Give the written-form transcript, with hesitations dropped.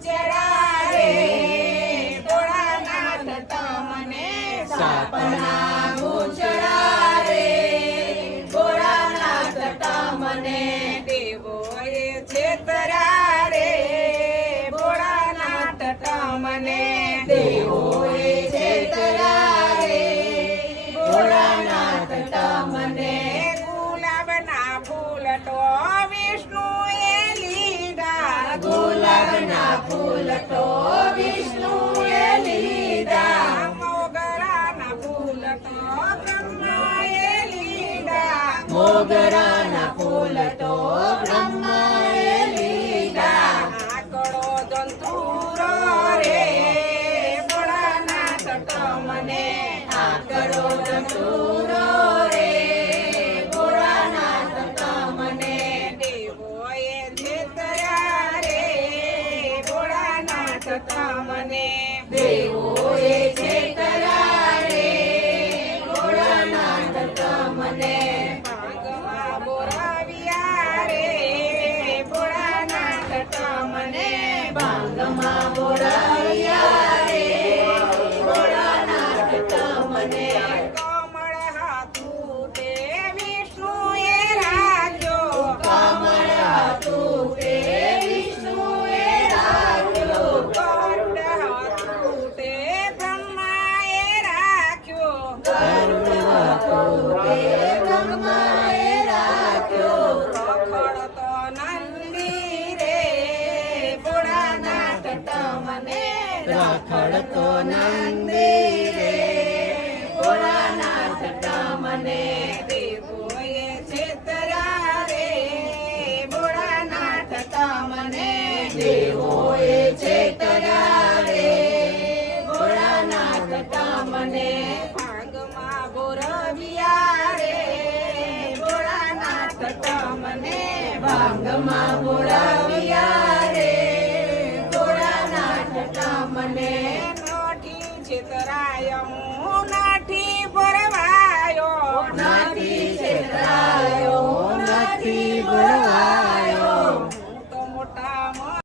ઉચડા રે ભોળાનાથ તમને સાપના ઉચડા રે ભોળાનાથ તમને દેવોએ છેતરા રે ભોળાનાથ તમને દેવોએ છેતરા રે ભોળાનાથ તમને ગુલાબના ફૂલ તો વિષ્ણુએ લીધા ગુલાબના ફૂલ તો વિષ્ણુએ લીધા મોગરાના ફૂલ તો બ્રહ્માએ લીધા મોગરાના ફૂલ તો બ્રહ્માએ લીધા આકડો જંતુરો રે ભોળાનાથ તમને આકડો જંતુરો રે ભોળાનાથ તમને દેવોએ છેતરા રે ભોળાનાથ તમને દેવોએ છેતરા રે ભોળાનાથ તમને ભાંગમાં બોરાવ્યા રે ભોળાનાથ તમને ભાંગમાં બોરાવ્યા રે ભોળાનાથ તમને કમળ હાથું તે વિષ્ણુએ રાખ્યો કમળ હાથું તે વિષ્ણુએ રાખ્યો ગરુડ હાથું તે બ્રહ્માએ રાખ્યો ગરુડ હાથું તે બ્રહ્માએ રાખ્યો રખડતો નંદી રે ભોળાનાથ તમને રખડતો નંદી રે ભોળાનાથ તમને દેવોએ છેતરા રે ભોળાનાથ તમને દેવોએ છેતરા રે ભોળાનાથ તમને ભાંગમાં બોરવ્યા રે ભોળાનાથ તમને ભાંગમાં બોરવ્યા